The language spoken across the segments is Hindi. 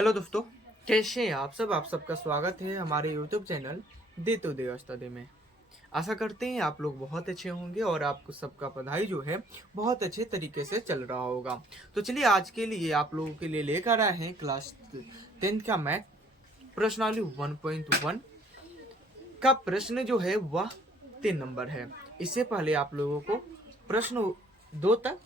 हेलो दोस्तों, कैसे हैं आप सब। आप सबका स्वागत है हमारे यूट्यूब चैनल दे तो दे उस्तादी में। आशा करते हैं आप लोग बहुत अच्छे होंगे और आपको सबका पढ़ाई जो है बहुत अच्छे तरीके से चल रहा होगा। तो चलिए आज के लिए आप लोगों के लिए लेकर आए हैं क्लास 10th का मैथ प्रश्नावली 1.1 का प्रश्न जो है वह 3 नंबर है। इससे पहले आप लोगों को प्रश्न 2 तक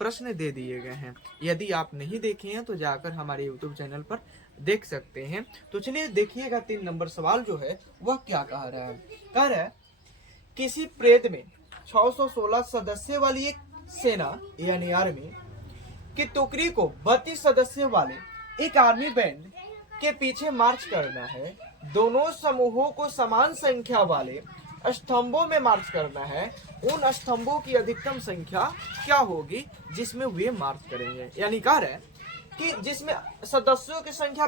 प्रश्न दे दिए गए हैं। यदि आप नहीं देखे हैं तो जाकर हमारे YouTube चैनल पर देख सकते हैं। तो चलिए देखिएगा 3 नंबर सवाल जो है वह क्या कह रहा है। कह रहा है किसी प्रेत में 616 सदस्य वाली एक सेना यानी आर्मी की टुकड़ी को 32 सदस्य वाले एक आर्मी बैंड के पीछे मार्च करना है। दोनों समूहों को समान संख्या वाले स्तंभों में मार्च करना है। उन स्तंभों की अधिकतम संख्या क्या होगी जिसमें वे मार्च करेंगे। यानी कह रहे हैं कि जिसमें सदस्यों की संख्या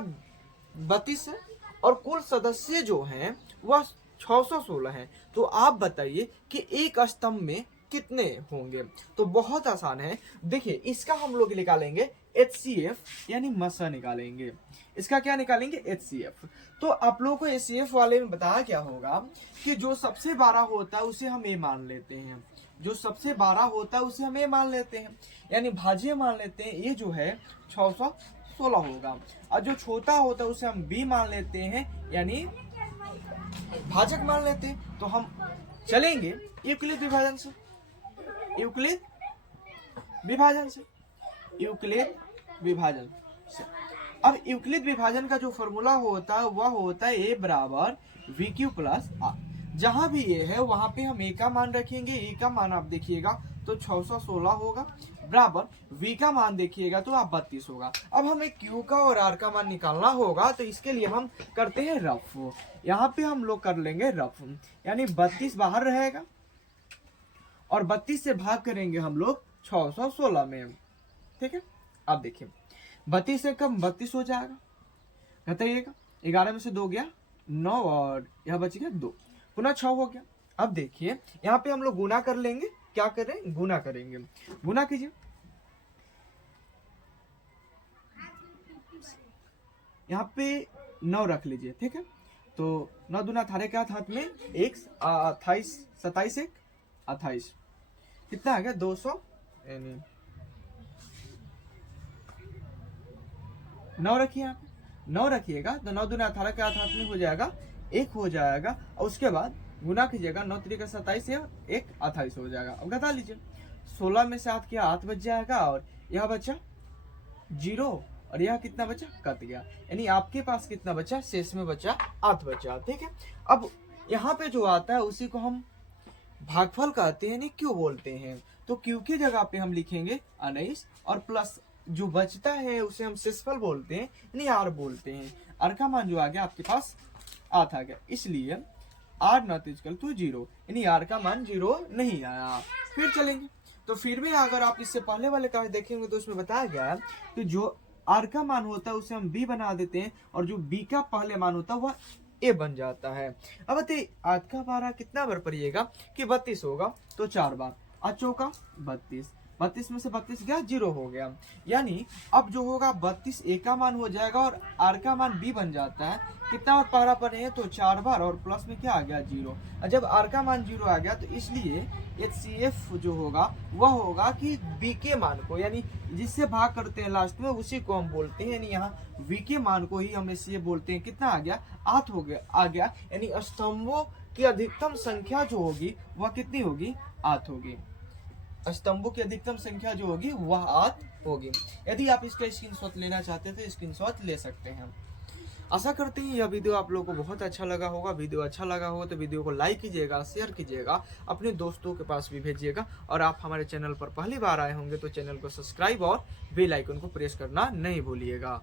32 है और कुल सदस्य जो हैं वह 616 हैं। तो आप बताइए कि एक स्तंभ में कितने होंगे। तो बहुत आसान है। देखिए इसका हम लोग निकालेंगे HCF यानी मसा निकालेंगे। इसका क्या निकालेंगे HCF। तो आप लोगों को HCF वाले में बताया क्या होगा कि जो सबसे बड़ा होता है उसे हम A मान लेते हैं। जो सबसे बड़ा होता है उसे हम A मान लेते हैं यानी भाज्य मान लेते हैं। ये जो है 616 होगा और जो छोटा होता है उसे हम B मान लेते हैं यानी भाजक मान लेते हैं। तो हम चलेंगे यूक्लिड विभाजन से। यूक्लिड विभाजन से अब यूक्लिड विभाजन का जो फॉर्मूला होता है वह होता है A बराबर VQ प्लस R। जहां भी ये है वहां पे हम A का मान रखेंगे। A का मान आप देखिएगा तो 616 होगा बराबर V का मान देखिएगा तो आप 32 होगा। अब हमें Q का और R का मान निकालना होगा तो इसके लिए हम करते हैं रफ। यहाँ पे हम लोग कर लेंगे रफ यानी 32 बाहर रहेगा और 32 से भाग करेंगे हम लोग 616 में। ठीक है, अब देखिए 32 से कम 32 हो जाएगा। बताइएगा 11 में से 2 गया 9 और यह बच गया 2 पुनः 6 हो गया। अब देखिए यहाँ पे हम लोग गुना कर लेंगे। क्या करें, गुना करेंगे। गुना कीजिए। यहाँ पे 9 रख लीजिए। ठीक है, तो 9 दूना 18 के हाथ में 1 28 27 1 28 कितना आ गया 200 यानी 9 रखिए। यहाँ पे 9 रखिएगा तो 9 दूना 18 के हाथ में हो जाएगा 1 हो जाएगा और उसके बाद गुना कीजिएगा 9 3 27 या 1 28 हो जाएगा। अब घटा लीजिए 16 में से 8 किया 8 बच जाएगा और यह बचा 0 और यह कितना बचा कट गया। यानी आपके पास कितना बचा शेष में बचा 8 बचा। ठीक है, अब यहाँ पे जो आता है उसी को हम भागफल कहते हैं। नहीं क्यों बोलते हैं तो क्यू की जगह पे हम लिखेंगे 19 और प्लस जो बचता है उसे हम शेषफल बोलते हैं यानी R बोलते हैं। R का मान जो आ गया आपके पास 8 आ गया इसलिए R नॉट इक्वल टू 0 यानी R का मान 0 नहीं आया। फिर चलेंगे तो फिर भी अगर आप इससे पहले वाले का देखेंगे तो उसमें बताया गया है कि जो R का मान होता है उसे हम B बना देते हैं और जो B का पहले मान होता है वह A बन जाता है। अब बताइए 8 का 12 कितना बार पड़िएगा कि 32 होगा तो 4 बार 8 चौका 32 32 में से 32 गया 0 हो गया। यानी अब जो होगा 32 A का मान हो जाएगा और R का मान B बन जाता है। कितना बार पहरा पड़े हैं तो 4 बार और प्लस में क्या आ गया 0। और जब R का मान 0 आ गया तो इसलिए HCF जो होगा वह होगा कि B के मान को यानी जिससे भाग करते हैं लास्ट में उसी को हम बोलते हैं। यानी यहाँ V के मान को ही हम इसलिए बोलते हैं। कितना आ गया 8 हो गया आ गया। यानी स्तंभों की अधिकतम संख्या जो होगी वह कितनी होगी 8 होगी। स्तंभों की अधिकतम संख्या जो होगी वह 8 होगी। यदि आप इसका स्क्रीनशॉट लेना चाहते थे स्क्रीनशॉट ले सकते हैं। आशा करते हैं यह वीडियो आप लोगों को बहुत अच्छा लगा होगा। वीडियो अच्छा लगा हो तो वीडियो को लाइक कीजिएगा, शेयर कीजिएगा, अपने दोस्तों के पास भी भेजिएगा और आप हमारे चैनल पर पहली बार आए होंगे तो चैनल को सब्सक्राइब और बेल आइकन को प्रेस करना नहीं भूलिएगा।